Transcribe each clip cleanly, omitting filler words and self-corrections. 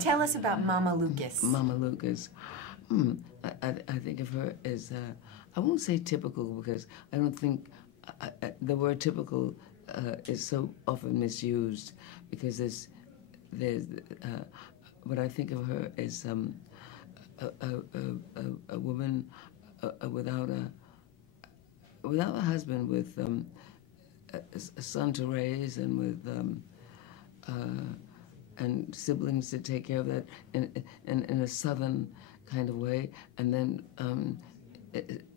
Tell us about Mama Lucas. Mama Lucas. I think of her as, I won't say typical because I don't think the word typical is so often misused because but I think of her as a woman without a husband, with a son to raise, and with and siblings to take care of that in a Southern kind of way. And then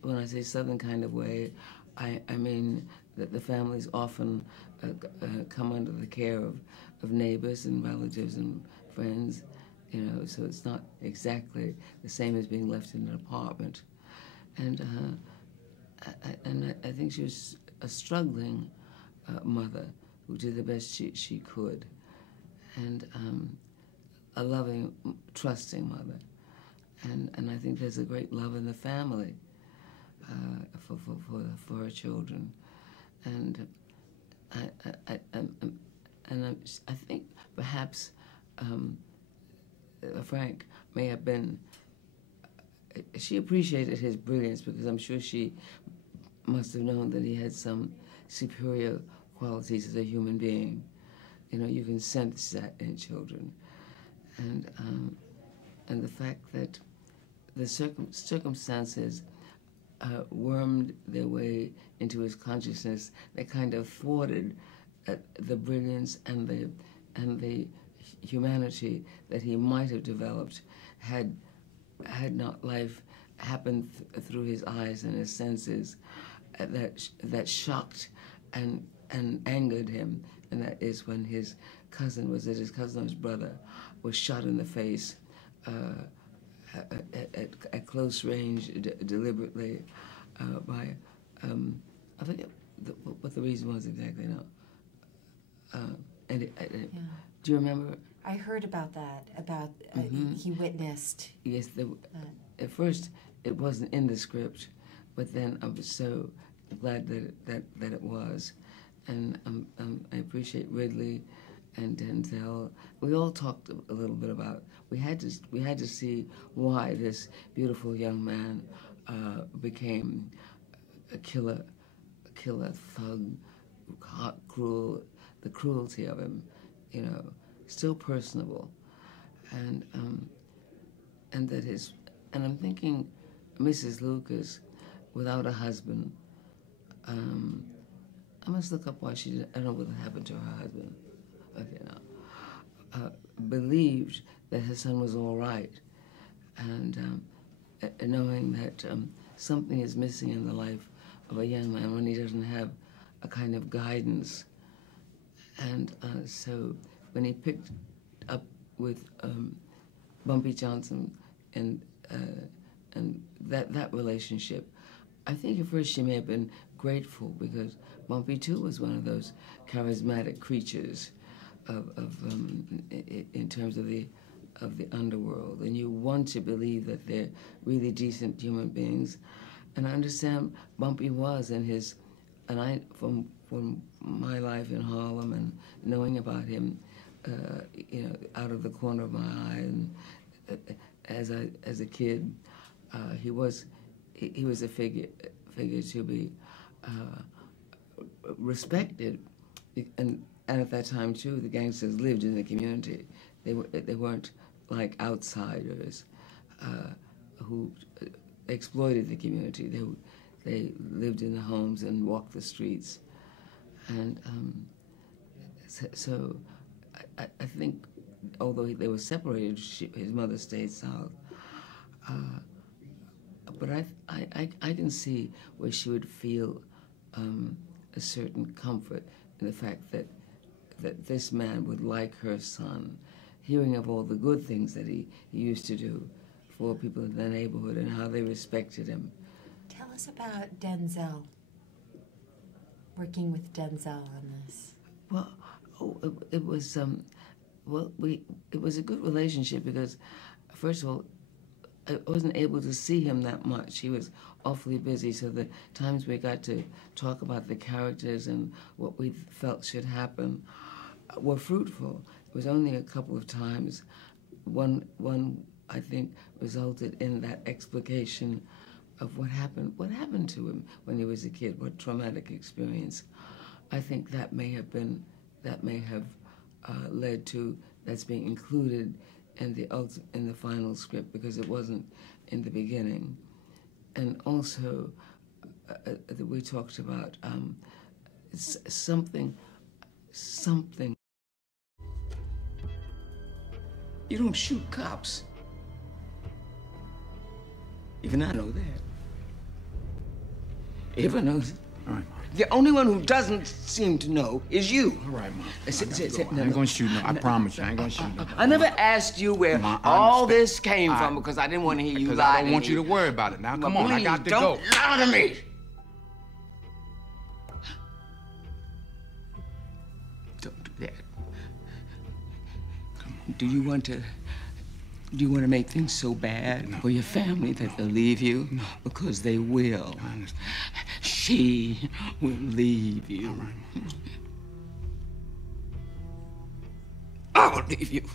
when I say Southern kind of way, I mean that the families often come under the care of neighbors and relatives and friends, you know, so it's not exactly the same as being left in an apartment. And I think she was a struggling mother who did the best she could, and a loving, trusting mother. And I think there's a great love in the family for her children. And I think perhaps Frank may have been, she appreciated his brilliance because I'm sure she must have known that he had some superior qualities as a human being. You know, you can sense that in children. And the fact that the circumstances wormed their way into his consciousness that kind of thwarted the brilliance and the humanity that he might have developed had not life happened through his eyes and his senses that shocked and angered him. And that is when his cousin or his brother was shot in the face at close range, deliberately, by, I forget what the reason was exactly now. Do you remember? I heard about that, he witnessed. Yes, at first it wasn't in the script, but then I was so glad that it was. And I appreciate Ridley and Denzel. We all talked a little bit about, we had to see why this beautiful young man became a killer thug, hot, cruel, the cruelty of him, you know, still personable. And I'm thinking Mrs. Lucas, without a husband, I must look up why she didn't, I don't know what happened to her husband. Okay, now. Believed that her son was all right, and knowing that something is missing in the life of a young man when he doesn't have a kind of guidance. And so when he picked up with Bumpy Johnson and that relationship, I think at first she may have been grateful because Bumpy too was one of those charismatic creatures in terms of the underworld, and you want to believe that they're really decent human beings. And I understand Bumpy was in his, and I from my life in Harlem and knowing about him, you know, out of the corner of my eye, and as a kid, he was a figure to be respected, and at that time too, the gangsters lived in the community. They weren't like outsiders who exploited the community. They lived in the homes and walked the streets, and so I think although they were separated, his mother stayed south. But I can see where she would feel a certain comfort in the fact that this man would like her son, hearing of all the good things that he used to do for people in the neighborhood and how they respected him. Tell us about Denzel, working with Denzel on this. Well, it was it was a good relationship because, first of all, I wasn't able to see him that much. He was awfully busy, so the times we got to talk about the characters and what we felt should happen were fruitful. It was only a couple of times. One I think resulted in that explication of what happened to him when he was a kid, what traumatic experience. I think that may have led to that's being included in the final script, because it wasn't in the beginning. And also, we talked about something. You don't shoot cops. Even I know that. Everyone knows it. All right, Mom. The only one who doesn't seem to know is you. All right, Mom. I ain't gonna shoot no. I promise you, I ain't gonna shoot no. I never asked you where Mom, all this came from, because I didn't want to hear you lie. Because I don't want you to worry about it. Now, come on, I got to go. Don't lie to me. Don't do that. Come on. Do you want to make things so bad for your family that they'll leave you? No. Because they will. I understand. She will leave you. All right. I will leave you.